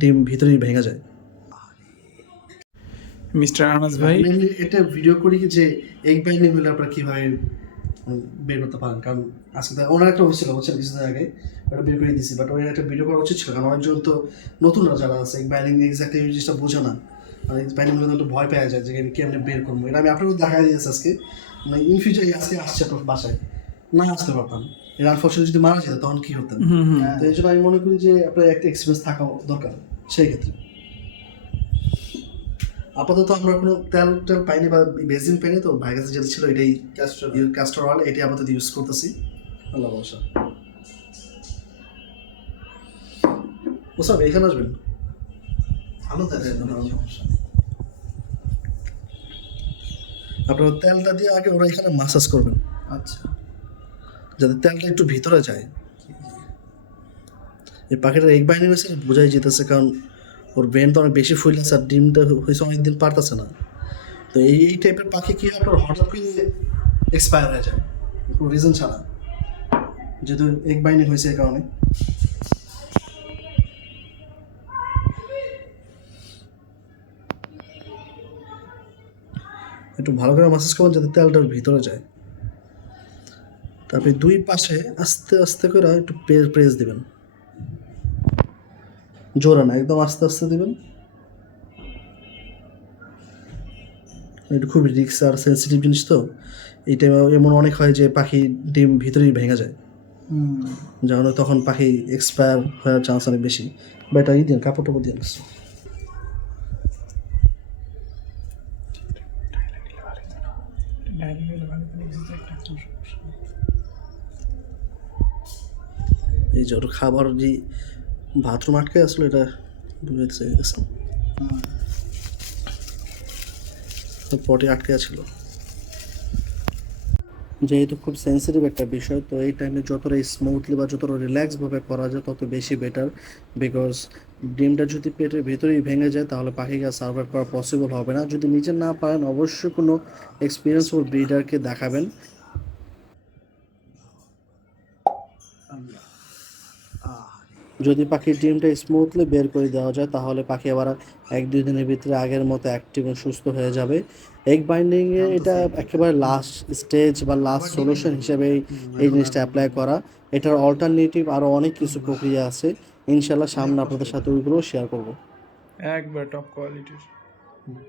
ডিম ভিতরেই ভেঙে যায়। মিস্টার আনাস ভাই। এটা ভিডিও করি কি যে এগ বাইন্ডিং হলে আপনারা কীভাবে বের করতে পারেন। কারণ আজকে তো ওনার একটা হয়েছিল বলছেন কিছুদিন আগে। ওটা বের করে দিয়েছি বাট ওই একটা ভিডিও করা উচিত ছিল। কারণ অনেকজন তো নতুনরা যারা আছে এগ বাইন্ডিং এক্স্যাক্টলি এই জিনিসটা বোঝে না। হলে তো একটু ভয় পেয়ে যায় যে আমি কেমনে বের করব। এটা আমি আপনাকে দেখা দিয়েছি আজকে। মানে ইন ফিউচার আজকে আসছে আপনার বাসায়। না আসতে পারতাম। আনফর্চুনেট যদি মারা যেত তখন কি হুম তো এই জন্য আমি মনে করি যে আপনার একটা এক্সপিরিয়েন্স থাকা দরকার সেই ক্ষেত্রে। আপাতত আমরা কোনো তেল টেল পাইনি বা বেজিন পাইনি তো কাছে যেটা ছিল এটাই ক্যাস্টর অয়েল এটাই আপাতত ইউজ করতেছি। আল্লাহ ভরসা। ও স্যার এখানে আসবেন? ভালো আপনার তেলটা দিয়ে আগে ওরা এখানে মাসাজ করবেন। আচ্ছা। যাতে তেলটা একটু ভিতরে যায়। এই পাখিটার এগ বাইন্ডিং হয়েছে, বোঝাই যেতেছে কারণ ওর ব্রেন তো অনেক বেশি ফুল আছে আর ডিমটা হয়েছে অনেকদিন পারতেছে না। তো এই এই টাইপের পাখি কী হয় হঠাৎ করে এক্সপায়ার হয়ে যায়? কোনো রিজন ছাড়া। যেহেতু এগ বাইন্ডিং হয়েছে এই কারণে। একটু ভালো করে মাসাজ করবেন যাতে তেলটা ওর ভিতরে যায়। তারপরে দুই পাশে আস্তে আস্তে করে একটু প্রেস দিবেন জোরে না একদম আস্তে আস্তে দিবেন এটা খুব রিক্স আর সেন্সিটিভ জিনিস তো এই টাইমে এমন অনেক হয় যে পাখি ডিম ভিতরেই ভেঙে যায় যেমন তখন পাখি এক্সপায়ার হওয়ার চান্স অনেক বেশি বা এটা ই দিন কাপড় টাপড় দিয়ে এই যে খাবার যে বাথরুম আটকে আসলো, এটা বুঝেছে গেছে পটে আটকে ছিল যেহেতু খুব সেন্সিটিভ একটা বিষয়, তো এই টাইমে যতটা স্মুথলি বা যতটা রিল্যাক্সভাবে করা যায়, তত বেশি বেটার বিকজ ডিমটা যদি পেটের ভেতরেই ভেঙে যায়, তাহলে পাখিকে সার্ভাইভ করা পসিবল হবে না। যদি নিজে না পারেন, অবশ্যই কোনো এক্সপিরিয়েন্স ওর ব্রিডারকে দেখাবেন। যদি পাখির ডিমটা স্মুথলি বের করে দেওয়া যায় তাহলে পাখি আবার এক দুই দিনের ভিতরে আগের মতো অ্যাক্টিভ এবং সুস্থ হয়ে যাবে। এগ বাইন্ডিংয়ে এটা একেবারে লাস্ট স্টেজ বা লাস্ট সলিউশন হিসেবে এই- এই জিনিসটা অ্যাপ্লাই করা। এটার অল্টারনেটিভ আরও অনেক কিছু প্রক্রিয়া আছে। ইনশাল্লাহ সামনে আপনাদের সাথে ওইগুলো শেয়ার করব। একবার টপ কোয়ালিটির